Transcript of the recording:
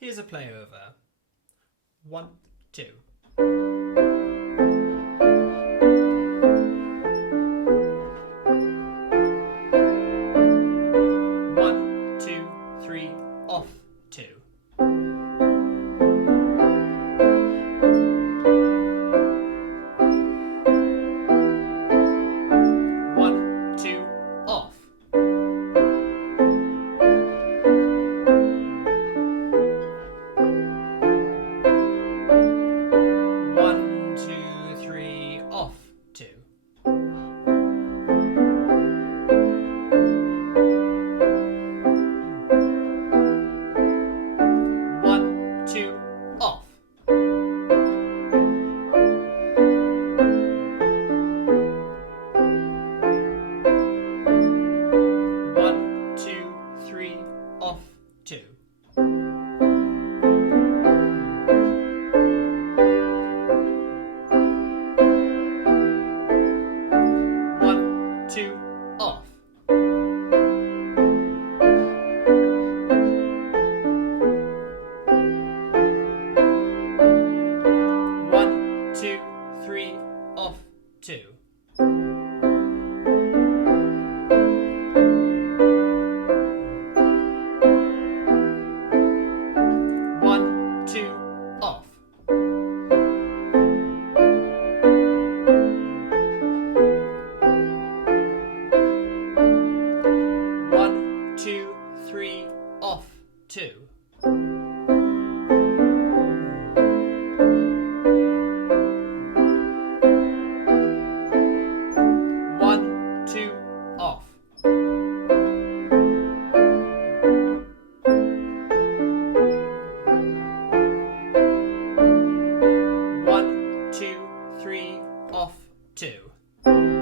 Here's a play over. 1, 2. One, two, three, off, 2. One, two, off. One, two, three, off, 2. One, two, off. One, two, three, off, 2. One, two, off. One, two, three, off, 2. One, two, off. One, two, three, off, 2. One, two, off. One, two, three, off, 2.